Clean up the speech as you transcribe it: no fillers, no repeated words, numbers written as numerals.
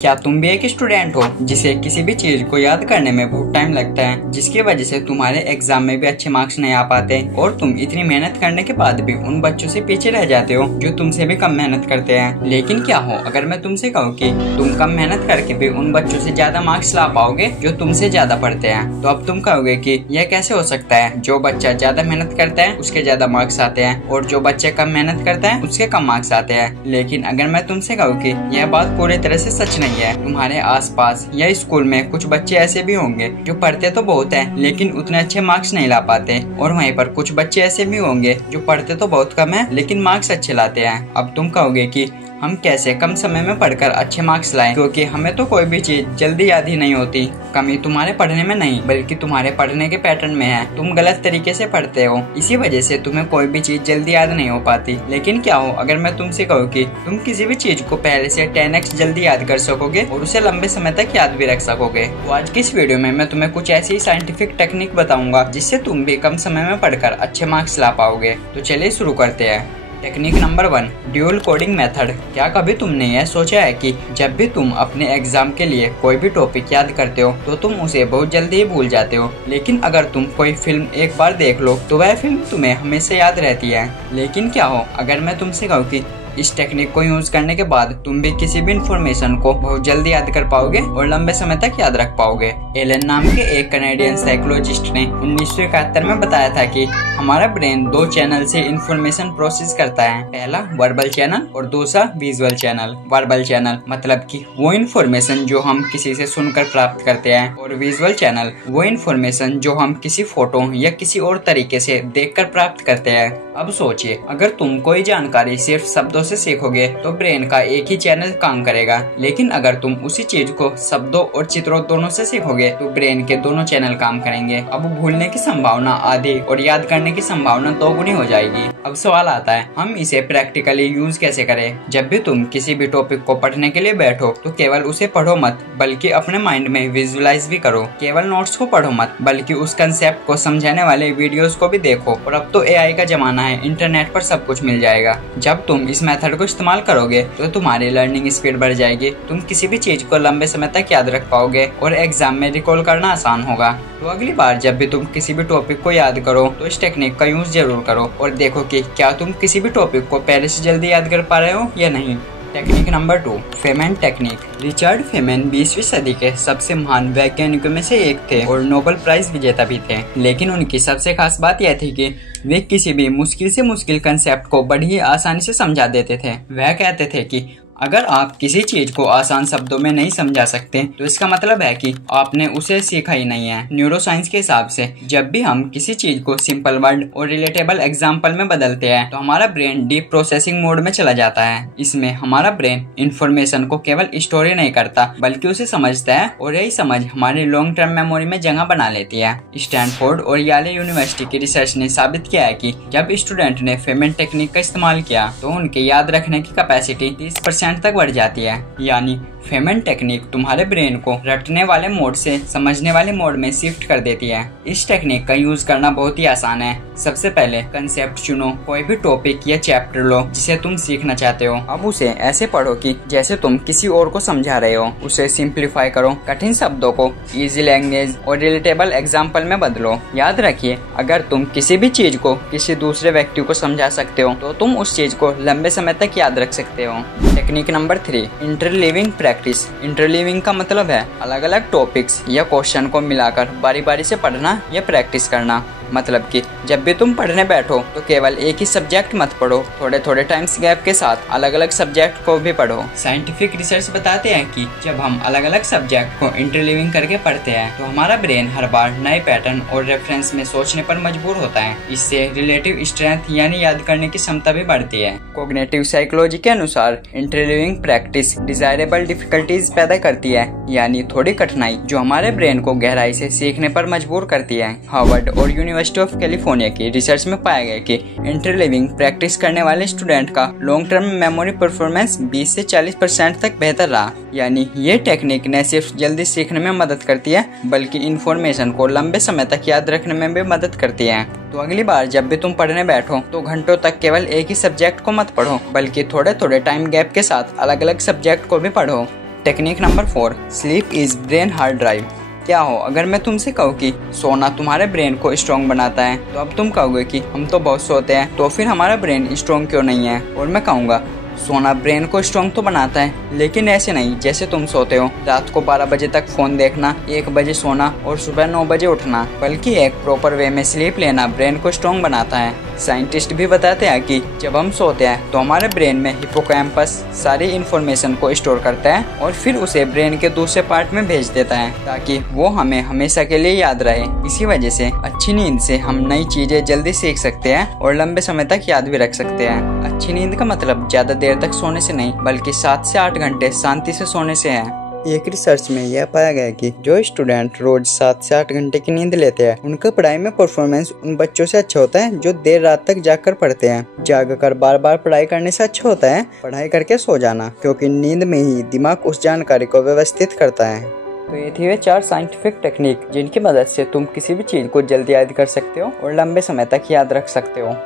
क्या तुम भी एक स्टूडेंट हो जिसे किसी भी चीज को याद करने में बहुत टाइम लगता है, जिसकी वजह से तुम्हारे एग्जाम में भी अच्छे मार्क्स नहीं आ पाते और तुम इतनी मेहनत करने के बाद भी उन बच्चों से पीछे रह जाते हो जो तुमसे भी कम मेहनत करते हैं। लेकिन क्या हो अगर मैं तुमसे कहूँ कि तुम कम मेहनत करके भी उन बच्चों से ज्यादा मार्क्स ला पाओगे जो तुमसे ज्यादा पढ़ते हैं। तो अब तुम कहोगे कि यह कैसे हो सकता है, जो बच्चा ज्यादा मेहनत करता है उसके ज्यादा मार्क्स आते हैं और जो बच्चा कम मेहनत करता है उसके कम मार्क्स आते हैं। लेकिन अगर मैं तुमसे कहूँ कि यह बात पूरी तरह से सच नहीं है। तुम्हारे आसपास या स्कूल में कुछ बच्चे ऐसे भी होंगे जो पढ़ते तो बहुत हैं लेकिन उतने अच्छे मार्क्स नहीं ला पाते, और वहीं पर कुछ बच्चे ऐसे भी होंगे जो पढ़ते तो बहुत कम है लेकिन मार्क्स अच्छे लाते हैं। अब तुम कहोगे कि हम कैसे कम समय में पढ़कर अच्छे मार्क्स लाएं, क्योंकि हमें तो कोई भी चीज जल्दी याद ही नहीं होती। कमी तुम्हारे पढ़ने में नहीं बल्कि तुम्हारे पढ़ने के पैटर्न में है। तुम गलत तरीके से पढ़ते हो, इसी वजह से तुम्हें कोई भी चीज जल्दी याद नहीं हो पाती। लेकिन क्या हो अगर मैं तुमसे कहूँ कि तुम किसी भी चीज को पहले से 10x जल्दी याद कर सकोगे और उसे लंबे समय तक याद भी रख सकोगे। तो आज की इस वीडियो में मैं तुम्हें कुछ ऐसी साइंटिफिक टेक्निक बताऊंगा जिससे तुम भी कम समय में पढ़कर अच्छे मार्क्स ला पाओगे। तो चलिए शुरू करते हैं। Technique number 1, dual coding method. क्या कभी तुमने यह सोचा है कि जब भी तुम अपने एग्जाम के लिए कोई भी टॉपिक याद करते हो तो तुम उसे बहुत जल्दी ही भूल जाते हो, लेकिन अगर तुम कोई फिल्म एक बार देख लो तो वह फिल्म तुम्हें हमेशा याद रहती है। लेकिन क्या हो अगर मैं तुमसे कहूँ कि इस टेक्निक को यूज करने के बाद तुम भी किसी भी इंफॉर्मेशन को बहुत जल्दी याद कर पाओगे और लंबे समय तक याद रख पाओगे। एलन नाम के एक कनेडियन साइकोलॉजिस्ट ने 1971 में बताया था कि हमारा ब्रेन 2 चैनल से इंफॉर्मेशन प्रोसेस करता है, पहला वर्बल चैनल और दूसरा विजुअल चैनल। वर्बल चैनल मतलब कि वो इंफॉर्मेशन जो हम किसी से सुनकर प्राप्त करते हैं, और विजुअल चैनल वो इंफॉर्मेशन जो हम किसी फोटो या किसी और तरीके से देखकर प्राप्त करते हैं। अब सोचिए, अगर तुम कोई जानकारी सिर्फ शब्दों से सीखोगे तो ब्रेन का एक ही चैनल काम करेगा, लेकिन अगर तुम उसी चीज को शब्दों और चित्रों दोनों से सीखोगे तो ब्रेन के दोनों चैनल काम करेंगे। अब भूलने की संभावना आधी और याद करने की संभावना 2 गुनी हो जाएगी। अब सवाल आता है, हम इसे प्रैक्टिकली यूज कैसे करें? जब भी तुम किसी भी टॉपिक को पढ़ने के लिए बैठो तो केवल उसे पढ़ो मत बल्कि अपने माइंड में विजुअलाइज भी करो। केवल नोट्स को पढ़ो मत बल्कि उस कंसेप्ट को समझाने वाले वीडियोस को भी देखो। और अब तो AI का जमाना है, इंटरनेट पर सब कुछ मिल जाएगा। जब तुम इस मेथड को इस्तेमाल करोगे तो तुम्हारी लर्निंग स्पीड बढ़ जाएगी, तुम किसी भी चीज को लंबे समय तक याद रख पाओगे और एग्जाम में रिकॉल करना आसान होगा। तो अगली बार जब भी तुम किसी भी टॉपिक को याद करो तो इस टेक्निक का यूज जरूर करो और देखो कि क्या तुम किसी भी टॉपिक को पहले से जल्दी याद कर पा रहे हो या नहीं। Technique number 2, Feynman technique. Richard Feynman 20वीं सदी के सबसे महान वैज्ञानिकों में से एक थे और नोबेल प्राइज विजेता भी थे। लेकिन उनकी सबसे खास बात यह थी कि वे किसी भी मुश्किल से मुश्किल कंसेप्ट को बड़ी ही आसानी से समझा देते थे। वह कहते थे कि अगर आप किसी चीज को आसान शब्दों में नहीं समझा सकते तो इसका मतलब है कि आपने उसे सीखा ही नहीं है। न्यूरोसाइंस के हिसाब से जब भी हम किसी चीज को सिंपल वर्ड और रिलेटेबल एग्जाम्पल में बदलते हैं तो हमारा ब्रेन डीप प्रोसेसिंग मोड में चला जाता है। इसमें हमारा ब्रेन इंफॉर्मेशन को केवल स्टोर नहीं करता बल्कि उसे समझता है, और यही समझ हमारी लॉन्ग टर्म मेमोरी में जगह बना लेती है। स्टैनफोर्ड और याले यूनिवर्सिटी की रिसर्च ने साबित किया है कि जब स्टूडेंट ने फेमैन टेक्निक का इस्तेमाल किया तो उनके याद रखने की कैपेसिटी 30% तक बढ़ जाती है। यानी फेमैन टेक्निक तुम्हारे ब्रेन को रटने वाले मोड से समझने वाले मोड में शिफ्ट कर देती है। इस टेक्निक का यूज करना बहुत ही आसान है। सबसे पहले कंसेप्ट चुनो, कोई भी टॉपिक या चैप्टर लो जिसे तुम सीखना चाहते हो। अब उसे ऐसे पढ़ो कि जैसे तुम किसी और को समझा रहे हो। उसे सिंप्लीफाई करो, कठिन शब्दों को इजी लैंग्वेज और रिलेटेबल एग्जाम्पल में बदलो। याद रखिए, अगर तुम किसी भी चीज को किसी दूसरे व्यक्ति को समझा सकते हो तो तुम उस चीज को लंबे समय तक याद रख सकते हो। Technique number 3, interleaving practice. Interleaving का मतलब है अलग अलग टॉपिक्स या क्वेश्चन को मिलाकर बारी बारी से पढ़ना या प्रैक्टिस करना। मतलब कि जब भी तुम पढ़ने बैठो तो केवल एक ही सब्जेक्ट मत पढ़ो, थोड़े थोड़े टाइम्स गैप के साथ अलग अलग सब्जेक्ट को भी पढ़ो। साइंटिफिक रिसर्च बताते हैं कि जब हम अलग अलग सब्जेक्ट को इंटरलीविंग करके पढ़ते हैं तो हमारा ब्रेन हर बार नए पैटर्न और रेफरेंस में सोचने पर मजबूर होता है। इससे रिलेटिव स्ट्रेंथ यानी याद करने की क्षमता भी बढ़ती है। कॉग्निटिव साइकोलॉजी के अनुसार इंटरलीविंग प्रैक्टिस डिजायरेबल डिफिकल्टीज पैदा करती है, यानी थोड़ी कठिनाई जो हमारे ब्रेन को गहराई से सीखने पर मजबूर करती है। हार्वर्ड और यूनिवर्सिटी ऑफ कैलिफोर्निया की रिसर्च में पाया गया कि इंटरलीविंग प्रैक्टिस करने वाले स्टूडेंट का लॉन्ग टर्म मेमोरी परफॉर्मेंस 20 से 40% तक बेहतर रहा। यानी ये टेक्निक न सिर्फ जल्दी सीखने में मदद करती है बल्कि इंफॉर्मेशन को लंबे समय तक याद रखने में भी मदद करती है। तो अगली बार जब भी तुम पढ़ने बैठो तो घंटों तक केवल एक ही सब्जेक्ट को मत पढ़ो बल्कि थोड़े थोड़े टाइम गैप के साथ अलग अलग सब्जेक्ट को भी पढ़ो। Technique number 4, sleep is brain hard drive. क्या हो अगर मैं तुमसे कहूँ कि सोना तुम्हारे ब्रेन को स्ट्रॉन्ग बनाता है, तो अब तुम कहोगे कि हम तो बहुत सोते हैं, तो फिर हमारा ब्रेन स्ट्रॉन्ग क्यों नहीं है? और मैं कहूँगा सोना ब्रेन को स्ट्रॉन्ग तो बनाता है, लेकिन ऐसे नहीं जैसे तुम सोते हो। रात को 12 बजे तक फोन देखना, 1 बजे सोना और सुबह 9 बजे उठना, बल्कि एक प्रॉपर वे में स्लीप लेना ब्रेन को स्ट्रॉन्ग बनाता है। साइंटिस्ट भी बताते हैं कि जब हम सोते हैं तो हमारे ब्रेन में हिप्पोकैम्पस सारी इन्फॉर्मेशन को स्टोर करता है और फिर उसे ब्रेन के दूसरे पार्ट में भेज देता है, ताकि वो हमें हमेशा के लिए याद रहे। इसी वजह से अच्छी नींद से हम नई चीजें जल्दी सीख सकते हैं और लंबे समय तक याद भी रख सकते हैं। अच्छी नींद का मतलब ज्यादा देर तक सोने से नहीं, बल्कि 7 से 8 घंटे शांति से सोने से है। एक रिसर्च में यह पाया गया कि जो स्टूडेंट रोज 7 से 8 घंटे की नींद लेते हैं, उनका पढ़ाई में परफॉर्मेंस उन बच्चों से अच्छा होता है जो देर रात तक जागकर पढ़ते हैं। जागकर बार बार पढ़ाई करने से अच्छा होता है पढ़ाई करके सो जाना, क्योंकि नींद में ही दिमाग उस जानकारी को व्यवस्थित करता है। तो ये थी वे 4 साइंटिफिक टेक्निक जिनकी मदद से तुम किसी भी चीज को जल्दी याद कर सकते हो और लंबे समय तक याद रख सकते हो।